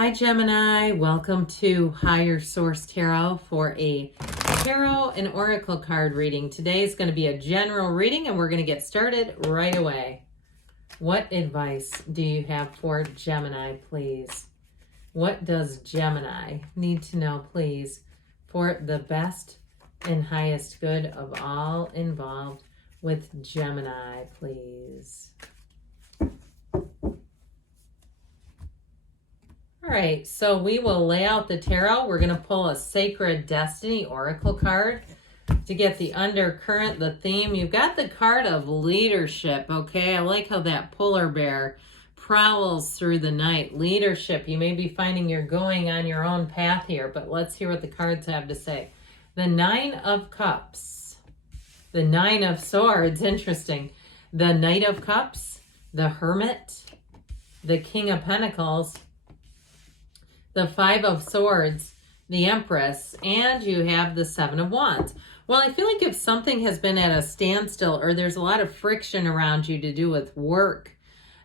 Hi Gemini, welcome to Higher Source Tarot for a tarot and oracle card reading. Today is going to be a general reading and we're going to get started right away. What advice do you have for Gemini, please? What does Gemini need to know, please, for the best and highest good of all involved with Gemini, please? All right, so we will lay out the tarot. We're going to pull a Sacred Destiny Oracle card to get the undercurrent, the theme. You've got the card of leadership, okay? I like how that polar bear prowls through the night. Leadership, you may be finding you're going on your own path here, but let's hear what the cards have to say. The Nine of Cups, the Nine of Swords, interesting. The Knight of Cups, the Hermit, the King of Pentacles, the Five of Swords, the Empress, and you have the Seven of Wands. Well, I feel like if something has been at a standstill or there's a lot of friction around you to do with work,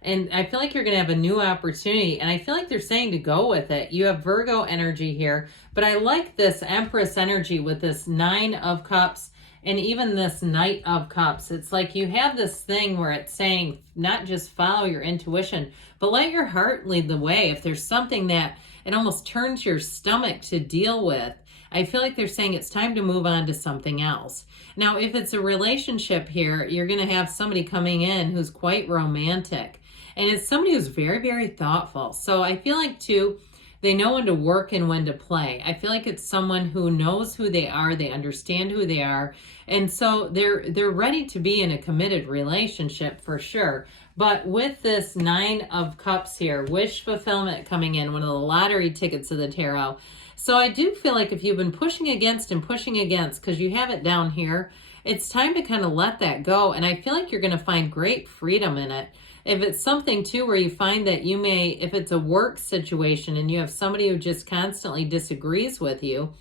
and I feel like you're going to have a new opportunity, and I feel like they're saying to go with it. You have Virgo energy here, but I like this Empress energy with this Nine of Cups and even this Knight of Cups. It's like you have this thing where it's saying not just follow your intuition, but let your heart lead the way. If there's something that it almost turns your stomach to deal with, I feel like they're saying it's time to move on to something else. Now, if it's a relationship here, you're going to have somebody coming in who's quite romantic. And it's somebody who's very, very thoughtful. So I feel like, too, they know when to work and when to play. I feel like it's someone who knows who they are. They understand who they are. And so they're ready to be in a committed relationship for sure. But with this Nine of Cups here, wish fulfillment coming in, one of the lottery tickets of the tarot. So I do feel like if you've been pushing against and pushing against, because you have it down here, it's time to kind of let that go. And I feel like you're going to find great freedom in it. If it's something too where you find that you may, if it's a work situation and you have somebody who just constantly disagrees with you,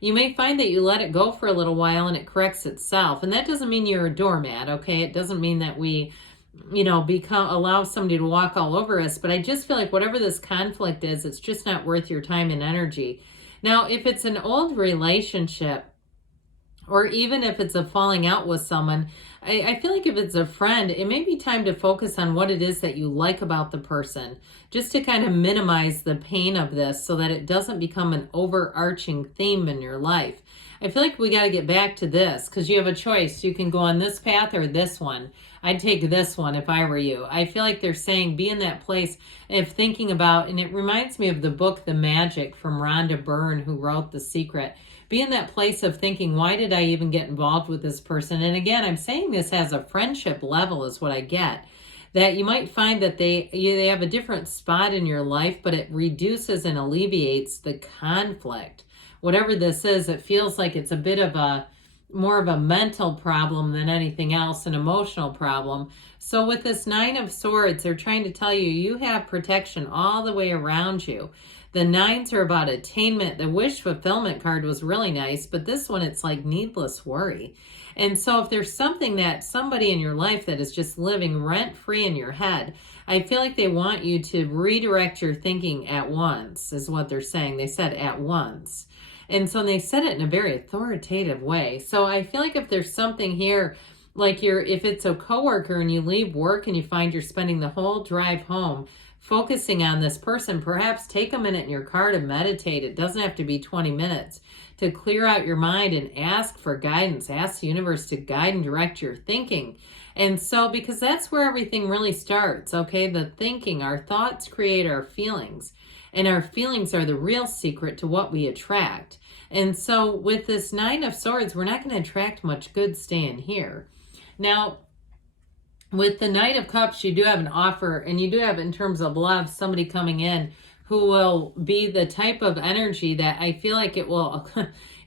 you may find that you let it go for a little while and it corrects itself. And that doesn't mean you're a doormat, okay? It doesn't mean that we, allow somebody to walk all over us. But I just feel like whatever this conflict is, it's just not worth your time and energy. Now, if it's an old relationship, or even if it's a falling out with someone, I feel like if it's a friend, it may be time to focus on what it is that you like about the person, just to kind of minimize the pain of this so that it doesn't become an overarching theme in your life. I feel like we got to get back to this because you have a choice. You can go on this path or this one. I'd take this one if I were you. I feel like they're saying be in that place of thinking about, and it reminds me of the book The Magic from Rhonda Byrne, who wrote The Secret. Be in that place of thinking, why did I even get involved with this person? And again, I'm saying this as a friendship level is what I get. That you might find that they have a different spot in your life, but it reduces and alleviates the conflict. Whatever this is, it feels like it's a bit of more of a mental problem than anything else, an emotional problem. So with this Nine of Swords, they're trying to tell you, you have protection all the way around you. The nines are about attainment. The wish fulfillment card was really nice, but this one, it's like needless worry. And so if there's somebody in your life that is just living rent-free in your head, I feel like they want you to redirect your thinking at once, is what they're saying. They said at once. And so they said it in a very authoritative way. So I feel like if there's something here, like if it's a coworker and you leave work and you find you're spending the whole drive home focusing on this person, perhaps take a minute in your car to meditate. It doesn't have to be 20 minutes to clear out your mind and ask for guidance. Ask the universe to guide and direct your thinking. And so, because that's where everything really starts, okay? The thinking, our thoughts create our feelings. And our feelings are the real secret to what we attract. And so with this Nine of Swords, we're not going to attract much good staying here. Now, with the Knight of Cups, you do have an offer, and you do have, in terms of love, somebody coming in who will be the type of energy that I feel like it will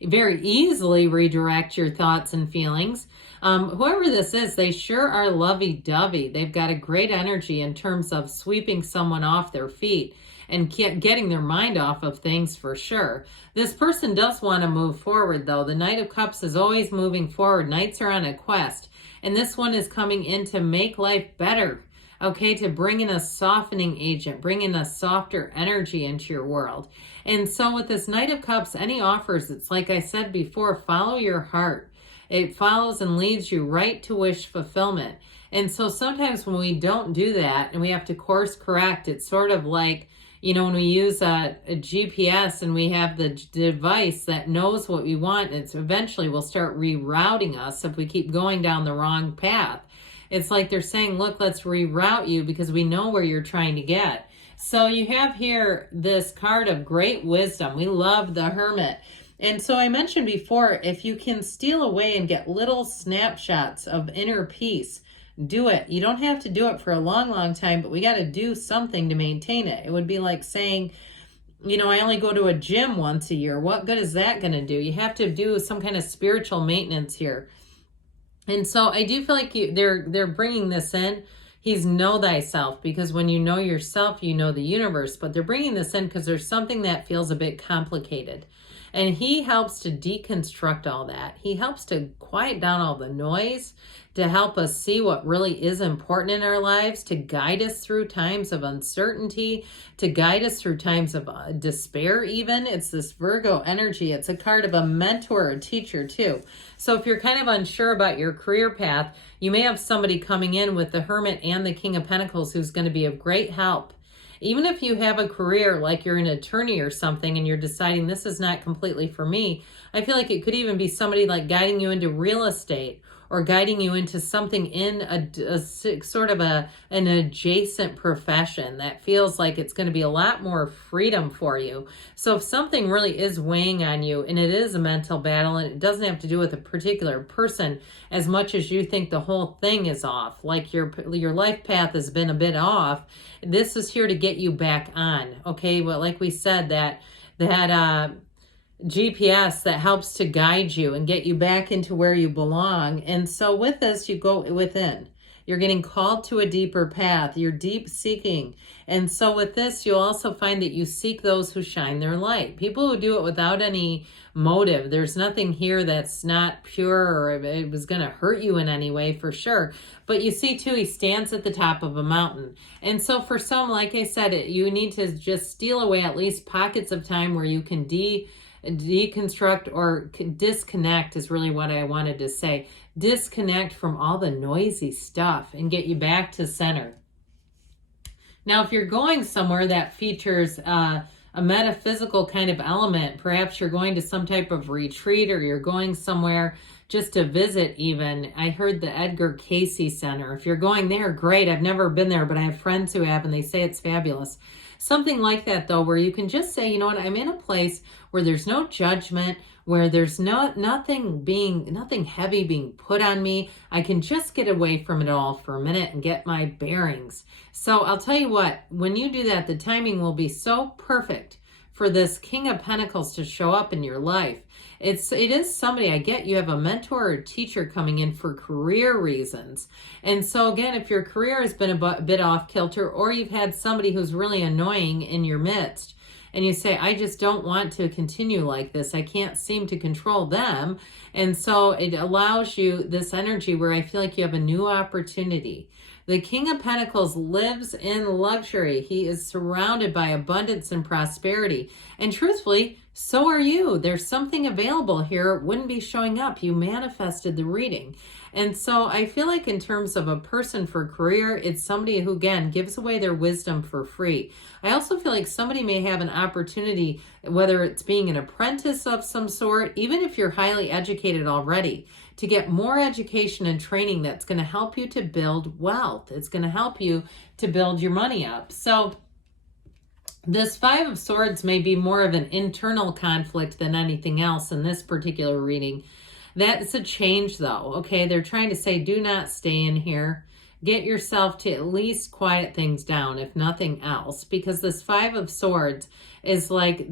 very easily redirect your thoughts and feelings. Whoever this is, they sure are lovey-dovey. They've got a great energy in terms of sweeping someone off their feet and getting their mind off of things for sure. This person does want to move forward, though. The Knight of Cups is always moving forward. Knights are on a quest. And this one is coming in to make life better. okay, to bring in a softening agent, bring in a softer energy into your world. And so with this Knight of Cups, any offers, it's like I said before, follow your heart. It follows and leads you right to wish fulfillment. And so sometimes when we don't do that and we have to course correct, it's sort of like, you know, when we use a GPS and we have the device that knows what we want, it's eventually will start rerouting us if we keep going down the wrong path. It's like they're saying, look, let's reroute you because we know where you're trying to get. So you have here this card of great wisdom. We love the Hermit. And so I mentioned before, if you can steal away and get little snapshots of inner peace, do it. You don't have to do it for a long, long time, but we got to do something to maintain it. It would be like saying, you know, I only go to a gym once a year. What good is that going to do? You have to do some kind of spiritual maintenance here. And so I do feel like they're bringing this in. He's know thyself, because when you know yourself, you know the universe. But they're bringing this in because there's something that feels a bit complicated. And he helps to deconstruct all that. He helps to quiet down all the noise, to help us see what really is important in our lives, to guide us through times of uncertainty, to guide us through times of despair even. It's this Virgo energy. It's a card of a mentor, a teacher too. So if you're kind of unsure about your career path, you may have somebody coming in with the Hermit and the King of Pentacles who's going to be of great help. Even if you have a career like you're an attorney or something and you're deciding this is not completely for me, I feel like it could even be somebody like guiding you into real estate or guiding you into something in a sort of an adjacent profession that feels like it's going to be a lot more freedom for you. So if something really is weighing on you and it is a mental battle and it doesn't have to do with a particular person as much as you think the whole thing is off, like your life path has been a bit off, this is here to get you back on. Okay, well, like we said, that GPS that helps to guide you and get you back into where you belong. And so with this, you go within. You're getting called to a deeper path. You're deep seeking. And so with this, you'll also find that you seek those who shine their light. People who do it without any motive. There's nothing here that's not pure or it was going to hurt you in any way for sure. But you see too, he stands at the top of a mountain. And so for some, like I said, you need to just steal away at least pockets of time where you can deconstruct or disconnect is really what I wanted to say. Disconnect from all the noisy stuff and get you back to center. Now, if you're going somewhere that features a metaphysical kind of element, perhaps you're going to some type of retreat or you're going somewhere just to visit even. I heard the Edgar Cayce Center. If you're going there, great. I've never been there, but I have friends who have and they say it's fabulous. Something like that, though, where you can just say, you know what, I'm in a place where there's no judgment, where there's nothing heavy being put on me. I can just get away from it all for a minute and get my bearings. So I'll tell you what, when you do that, the timing will be so perfect for this King of Pentacles to show up in your life. It is somebody, I get you have a mentor or teacher coming in for career reasons. And so again, if your career has been a bit off kilter or you've had somebody who's really annoying in your midst and you say, I just don't want to continue like this. I can't seem to control them. And so it allows you this energy where I feel like you have a new opportunity. The King of Pentacles lives in luxury. He is surrounded by abundance and prosperity. And truthfully, so are you. There's something available here. It wouldn't be showing up. You manifested the reading. And so I feel like in terms of a person for career, it's somebody who, again, gives away their wisdom for free. I also feel like somebody may have an opportunity, whether it's being an apprentice of some sort, even if you're highly educated already, to get more education and training that's going to help you to build wealth. It's going to help you to build your money up. So this Five of Swords may be more of an internal conflict than anything else in this particular reading. That's a change though, okay? They're trying to say, do not stay in here. Get yourself to at least quiet things down, if nothing else, because this Five of Swords is like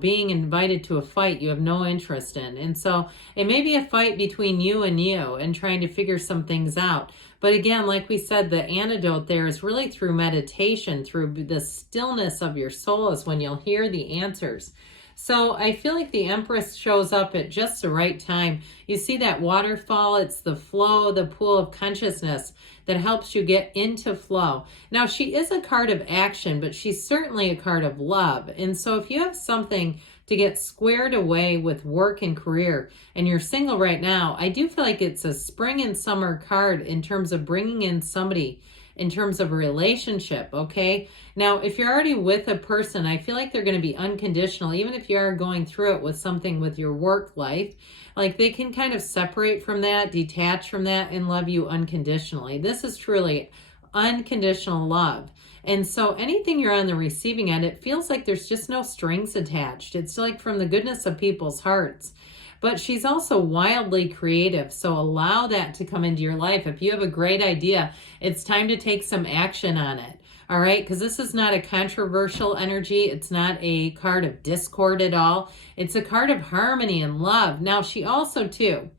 being invited to a fight you have no interest in. And so it may be a fight between you and trying to figure some things out. But again, like we said, the antidote there is really through meditation, through the stillness of your soul is when you'll hear the answers. So I feel like the Empress shows up at just the right time. You see that waterfall, it's the flow, the pool of consciousness that helps you get into flow. Now, she is a card of action, but she's certainly a card of love. And so if you have something to get squared away with work and career, and you're single right now, I do feel like it's a spring and summer card in terms of bringing in somebody in terms of a relationship, okay? Now, if you're already with a person, I feel like they're going to be unconditional, even if you are going through it with something with your work life. Like they can kind of separate from that, detach from that, and love you unconditionally. This is truly unconditional love. And so anything you're on the receiving end, it feels like there's just no strings attached. It's like from the goodness of people's hearts. But she's also wildly creative, so allow that to come into your life. If you have a great idea, it's time to take some action on it. All right, because this is not a controversial energy. It's not a card of discord at all. It's a card of harmony and love. Now, she also, too,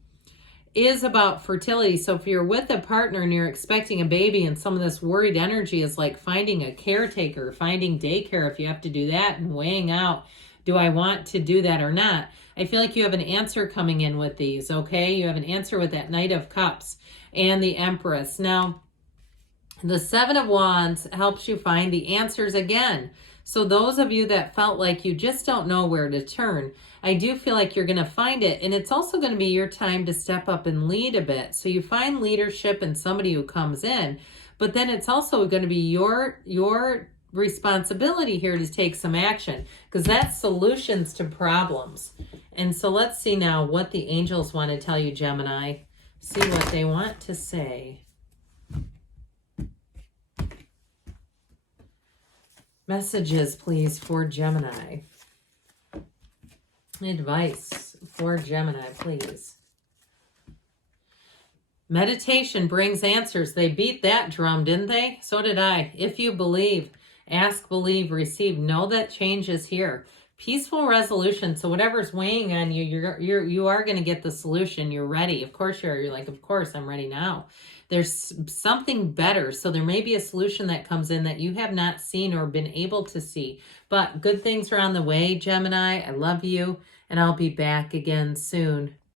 is about fertility. So if you're with a partner and you're expecting a baby and some of this worried energy is like finding a caretaker, finding daycare if you have to do that, and weighing out, do I want to do that or not? I feel like you have an answer coming in with these, okay? You have an answer with that Knight of Cups and the Empress. Now, the Seven of Wands helps you find the answers again. So those of you that felt like you just don't know where to turn, I do feel like you're going to find it. And it's also going to be your time to step up and lead a bit. So you find leadership in somebody who comes in, but then it's also going to be your responsibility here to take some action, because that's solutions to problems. And so let's see now what the angels want to tell you, Gemini. See what they want to say. Messages, please, for Gemini. Advice for Gemini, please. Meditation brings answers. They beat that drum, didn't they? So did I. If you believe, ask, believe, receive. Know that change is here. Peaceful resolution. So whatever's weighing on you, you are going to get the solution. You're ready. Of course you are. You're like, of course I'm ready now. There's something better. So there may be a solution that comes in that you have not seen or been able to see. But good things are on the way, Gemini. I love you, and I'll be back again soon.